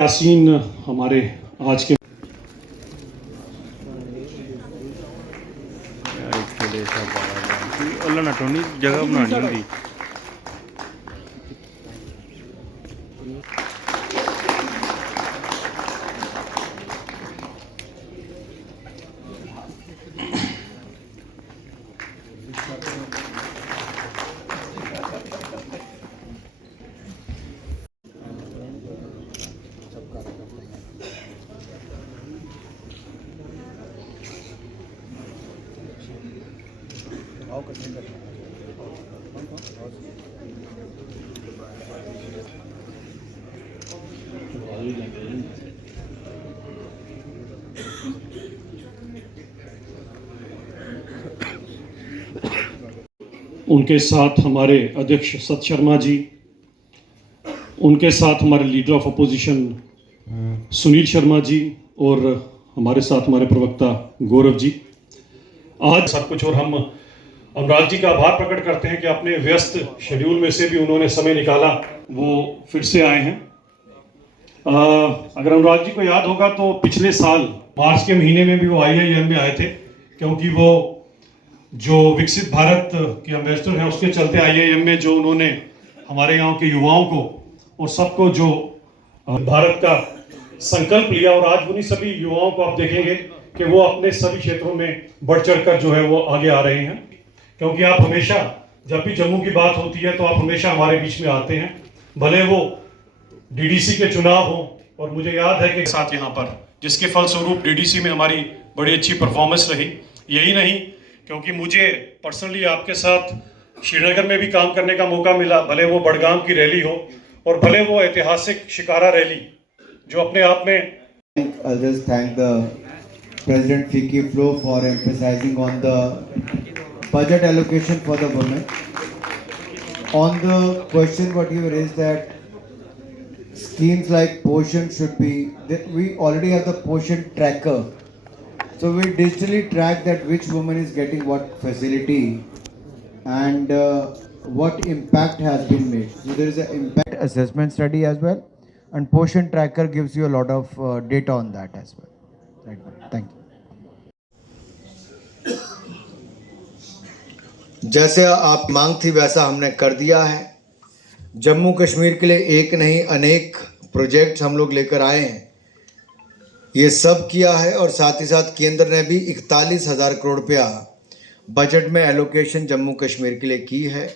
यासीन हमारे आज के अल्लाह ना टोनी जगह बनानी होंगी। उनके साथ हमारे अध्यक्ष सत शर्मा जी, उनके साथ हमारे leader of opposition Sunil Sharma ji और हमारे साथ हमारे प्रवक्ता गौरव जी। आज सब कुछ और हम अनुराग जी का आभार प्रकट करते हैं कि अपने व्यस्त शेड्यूल में से भी उन्होंने समय निकाला, वो फिर से आए हैं। अगर अनुराग जी को याद होगा तो पिछले साल मार्च के महीने में भी वो IIM में आए थे, क्योंकि वो जो विकसित भारत के एम्बेसडर हैं उसके चलते IIM में जो उन्होंने हमारे गांव के युवाओं को और सबको जो भारत का संकल्प लिया, और आज उन्हीं सभी युवाओं को आप देखेंगे कि वो अपने सभी क्षेत्रों में बढ़ चढ़कर जो है वो आगे आ रहे हैं। क्योंकि आप हमेशा जब भी जम्मू की बात होती है तो आप हमेशा हमारे बीच में आते हैं, भले वो DDC के चुनाव हो। और मुझे याद है कि साथ यहाँ पर जिसके फलस्वरूप DDC में हमारी बड़ी अच्छी परफॉर्मेंस रही। यही नहीं, क्योंकि मुझे पर्सनली आपके साथ श्रीनगर में भी काम करने का मौका मिला, भले वो बड़गाम की रैली हो और भले वो ऐतिहासिक शिकारा रैली जो अपने आप में। I'll just thank the President Fiki Flo for emphasizing on the budget allocation for the women. On the question what you raised, that schemes like Poshan should be, we already have the Poshan tracker. So we digitally track that which woman is getting what facility and what impact has been made. So there is an impact assessment study as well, and Poshan tracker gives you a lot of data on that as well. Right. Thank you. जैसे आप मांग थी वैसा हमने कर दिया है। जम्मू कश्मीर के लिए एक नहीं अनेक प्रोजेक्ट्स हम लोग लेकर आए हैं, ये सब किया है। और साथ ही साथ केंद्र ने भी 41,000 करोड़ रुपया बजट में एलोकेशन जम्मू कश्मीर के लिए की है।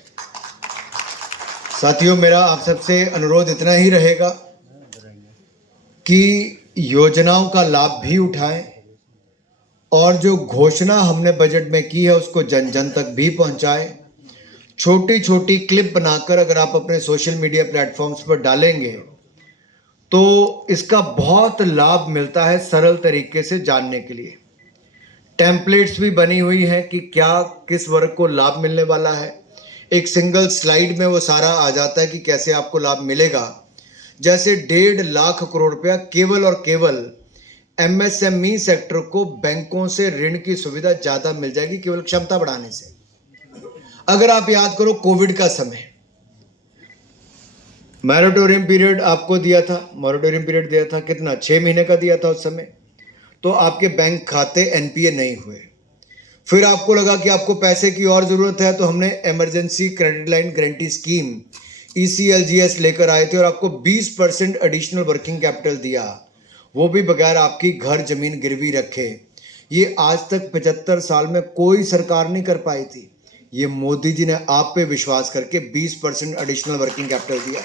साथियों, मेरा आप सबसे अनुरोध इतना ही रहेगा कि योजनाओं का लाभ भी उठाएं और जो घोषणा हमने बजट में की है उसको जन जन तक भी पहुंचाएं। छोटी छोटी क्लिप बनाकर अगर आप अपने सोशल मीडिया प्लेटफॉर्म्स पर डालेंगे तो इसका बहुत लाभ मिलता है सरल तरीके से जानने के लिए। टेम्पलेट्स भी बनी हुई हैं कि क्या किस वर्ग को लाभ मिलने वाला है। एक सिंगल स्लाइड में वो सारा आ जाता है कि कैसे आपको लाभ मिलेगा। जैसे 1.5 लाख करोड़ रुपया केवल और केवल MSME सेक्टर को बैंकों से ऋण की सुविधा ज़्यादा मिल जाएगी केवल क्षमता बढ़ाने से। अगर आप याद करो कोविड का समय, मॉरेटोरियम पीरियड आपको दिया था, मॉरेटोरियम पीरियड दिया था कितना, 6 महीने का दिया था उस समय, तो आपके बैंक खाते NPA नहीं हुए। फिर आपको लगा कि आपको पैसे की और ज़रूरत है तो हमने emergency credit line guarantee scheme ECLGS लेकर आए थे और आपको 20% एडिशनल वर्किंग कैपिटल दिया, वो भी बगैर आपकी घर जमीन गिरवी रखे। ये आज तक 75 साल में कोई सरकार नहीं कर पाई थी। ये मोदी जी ने आप पे विश्वास करके 20% एडिशनल वर्किंग कैपिटल दिया।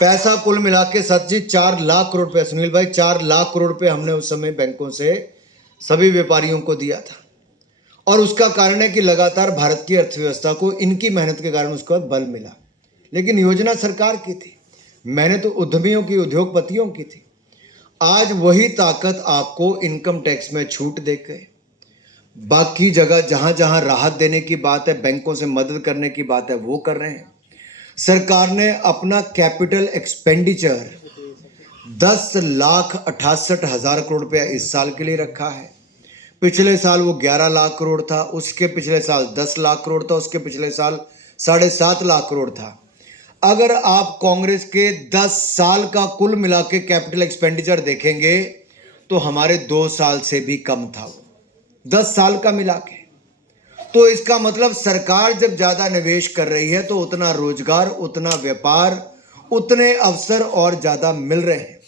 पैसा कुल मिला के सच जी 4 लाख करोड़ रुपए, सुनील भाई 4 लाख करोड़ रुपए हमने उस समय बैंकों से सभी व्यापारियों को दिया था। और उसका कारण है कि लगातार भारत की अर्थव्यवस्था को इनकी मेहनत के कारण उसका बल मिला। लेकिन योजना सरकार की थी, मेहनत तो उद्यमियों की, उद्योगपतियों की थी। आज वही ताकत आपको इनकम टैक्स में छूट दे गए। बाकी जगह जहां जहां राहत देने की बात है, बैंकों से मदद करने की बात है, वो कर रहे हैं। सरकार ने अपना कैपिटल एक्सपेंडिचर 10,68,000 करोड़ रुपया इस साल के लिए रखा है। पिछले साल वो 11 लाख करोड़ था, उसके पिछले साल 10 लाख करोड़ था, उसके पिछले साल 7.5 लाख करोड़ था। अगर आप कांग्रेस के 10 साल का कुल मिला के कैपिटल एक्सपेंडिचर देखेंगे तो हमारे 2 साल से भी कम था वो, 10 साल का मिला के। तो इसका मतलब सरकार जब ज़्यादा निवेश कर रही है तो उतना रोजगार, उतना व्यापार, उतने अवसर और ज़्यादा मिल रहे हैं।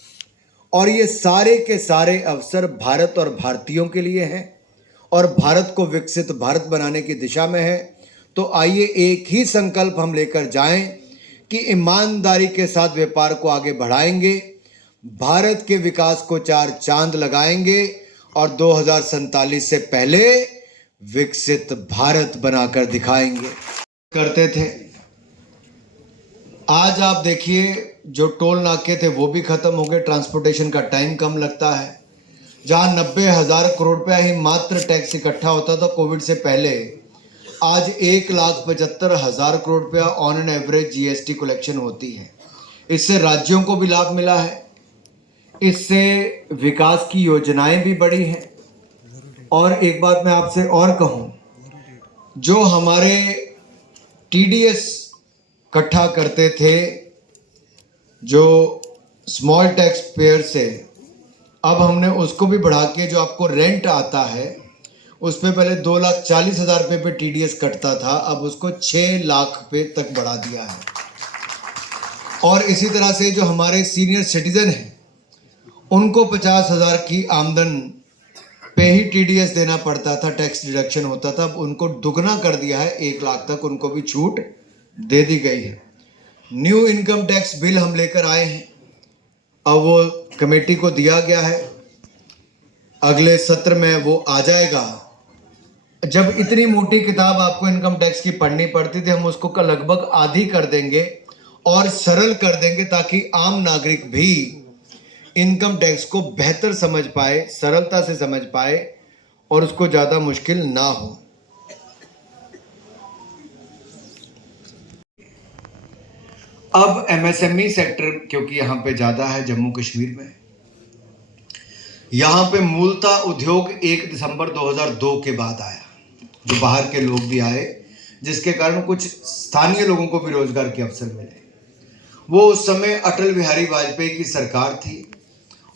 और ये सारे के सारे अवसर भारत और भारतीयों के लिए हैं और भारत को विकसित भारत बनाने की दिशा में है। तो आइए एक ही संकल्प हम लेकर जाएं कि ईमानदारी के साथ व्यापार को आगे बढ़ाएंगे, भारत के विकास को 4 चांद लगाएंगे और 2047 से पहले विकसित भारत बनाकर दिखाएंगे करते थे। आज आप देखिए जो टोल नाके थे वो भी खत्म हो गए, ट्रांसपोर्टेशन का टाइम कम लगता है। जहां 90,000 करोड़ रुपया ही मात्र टैक्स इकट्ठा होता था कोविड से पहले, आज 1,75,000 करोड़ रुपया on an average GST collection होती है। इससे राज्यों को भी लाभ मिला है, इससे विकास की योजनाएं भी बढ़ी हैं। और एक बात मैं आपसे और कहूं, जो हमारे टीडीएस इकट्ठा करते थे जो स्मॉल टैक्स पेयर से, अब हमने उसको भी बढ़ा के जो आपको रेंट आता है उस पे पहले 2,40,000 रुपये पे टीडीएस कटता था, अब उसको 6 लाख पे तक बढ़ा दिया है। और इसी तरह से जो हमारे सीनियर सिटीजन हैं उनको 50,000 की आमदन पे ही टीडीएस देना पड़ता था, टैक्स डिडक्शन होता था, अब उनको दुगना कर दिया है, 1 लाख तक उनको भी छूट दे दी गई है। न्यू इनकम टैक्स बिल हम लेकर आए हैं, अब वो कमेटी को दिया गया है, अगले सत्र में वो आ जाएगा। जब इतनी मोटी किताब आपको इनकम टैक्स की पढ़नी पड़ती थी, हम उसको का लगभग आधी कर देंगे और सरल कर देंगे ताकि आम नागरिक भी इनकम टैक्स को बेहतर समझ पाए, सरलता से समझ पाए और उसको ज़्यादा मुश्किल ना हो। अब एमएसएमई सेक्टर क्योंकि यहाँ पे ज़्यादा है जम्मू कश्मीर में, यहाँ पे मूलतः उद्योग 1 दिसंबर 2002 के बाद आया, जो बाहर के लोग भी आए, जिसके कारण कुछ स्थानीय लोगों को भी रोजगार के अवसर मिले। वो उस समय अटल बिहारी वाजपेयी की सरकार थी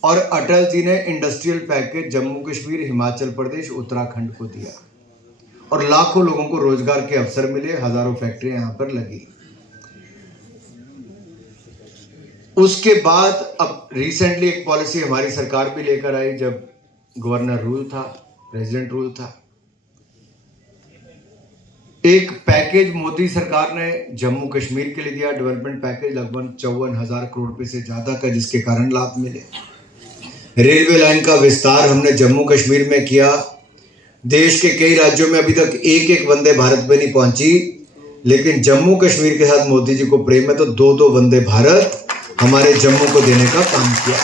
और अटल जी ने इंडस्ट्रियल पैकेज जम्मू कश्मीर, हिमाचल प्रदेश, उत्तराखंड को दिया और लाखों लोगों को रोजगार के अवसर मिले, हजारों फैक्ट्रियां यहाँ पर लगी। उसके बाद अब रिसेंटली एक पॉलिसी हमारी सरकार भी लेकर आई, जब गवर्नर रूल था, प्रेसिडेंट रूल था, एक पैकेज मोदी सरकार ने जम्मू कश्मीर के लिए दिया, डेवलपमेंट पैकेज लगभग 54,000 करोड़ रुपए से ज्यादा का, जिसके कारण लाभ मिले। रेलवे लाइन का विस्तार हमने जम्मू कश्मीर में किया। देश के कई राज्यों में अभी तक एक वंदे भारत में नहीं पहुंची, लेकिन जम्मू कश्मीर के साथ मोदी जी को प्रेम है तो 2 वंदे भारत हमारे जम्मू को देने का काम किया।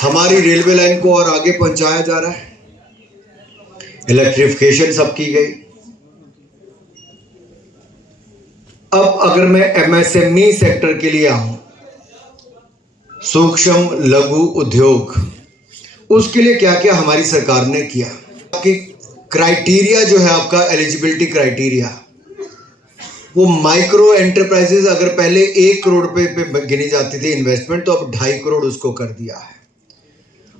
हमारी रेलवे लाइन को और आगे पहुंचाया जा रहा है, इलेक्ट्रिफिकेशन सब की गई। अब अगर मैं एमएसएमई सेक्टर के लिए आऊं, सूक्ष्म लघु उद्योग, उसके लिए क्या क्या हमारी सरकार ने किया। आपकी क्राइटेरिया जो है, आपका एलिजिबिलिटी क्राइटेरिया, वो माइक्रो एंटरप्राइजेस अगर पहले 1 करोड़ रुपए पे गिनी जाती थी इन्वेस्टमेंट, तो अब 2.5 करोड़ उसको कर दिया है।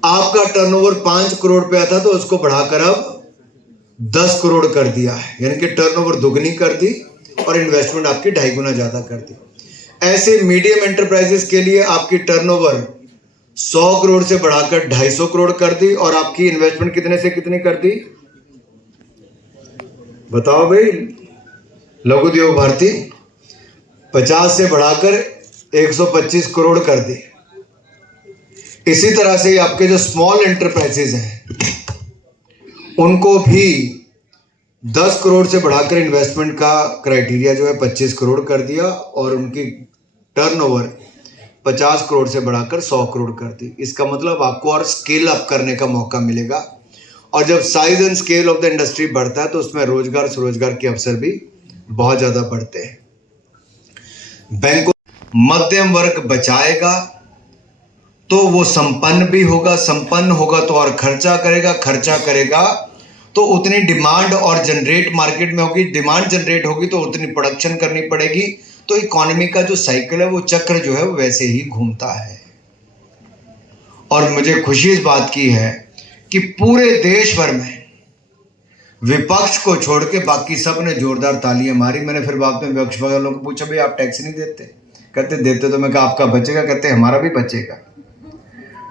आपका टर्नओवर 5 करोड़ रुपया था तो उसको बढ़ाकर अब 10 करोड़ कर दिया है, यानी कि टर्नओवर दुगनी कर दी और इन्वेस्टमेंट आपकी 2.5 गुना ज्यादा कर दी। ऐसे मीडियम एंटरप्राइजेस के लिए आपकी टर्नओवर 100 करोड़ से बढ़ाकर 250 करोड़ कर दी और आपकी इन्वेस्टमेंट कितने से कितनी कर दी, बताओ भाई लघु उद्योग भारती, 50 से बढ़ाकर 125 करोड़ कर दी। इसी तरह से आपके जो स्मॉल एंटरप्राइजेस हैं उनको भी 10 करोड़ से बढ़ाकर इन्वेस्टमेंट का क्राइटेरिया जो है 25 करोड़ कर दिया और उनकी टर्नओवर 50 करोड़ से बढ़ाकर 100 करोड़ कर दी। इसका मतलब आपको और स्केल अप करने का मौका मिलेगा और जब size and scale of the industry बढ़ता है तो उसमें रोजगार स्वरोजगार के अवसर भी बहुत ज़्यादा बढ़ते हैं। बैंकों मध्यम वर्ग बचाएगा तो वो संपन्न भी होगा, संपन्न होगा तो और खर्चा करेगा, खर्चा करेगा तो उतनी डिमांड और जनरेट मार्केट में होगी, डिमांड जनरेट होगी तो उतनी प्रोडक्शन करनी पड़ेगी तो इकोनॉमी का जो साइकिल है, वो चक्र जो है वो वैसे ही घूमता है। और मुझे खुशी इस बात की है कि पूरे देश भर में विपक्ष को छोड़ के बाकी सब ने जोरदार तालियां मारी। मैंने फिर बाद में विपक्ष वालों को पूछा, भाई आप टैक्स नहीं देते? कहते देते तो। मैं कहा आपका बचेगा? कहते हमारा भी बचेगा।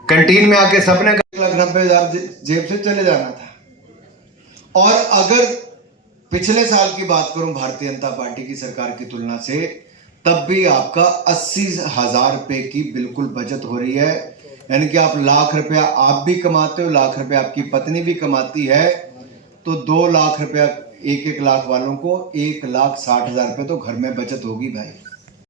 कैंटीन में आके सबने 1,90,000 जेब से चले जाना था। और अगर पिछले साल की बात करूं भारतीय जनता पार्टी की सरकार की तुलना से, तब भी आपका 80,000 रुपए की बिल्कुल बचत हो रही है। यानी कि आप लाख रुपया आप भी कमाते हो, लाख रुपया आपकी पत्नी भी कमाती है, तो 2 लाख रुपया 1-1 लाख वालों को 1,60,000 रुपये तो घर में बचत होगी भाई।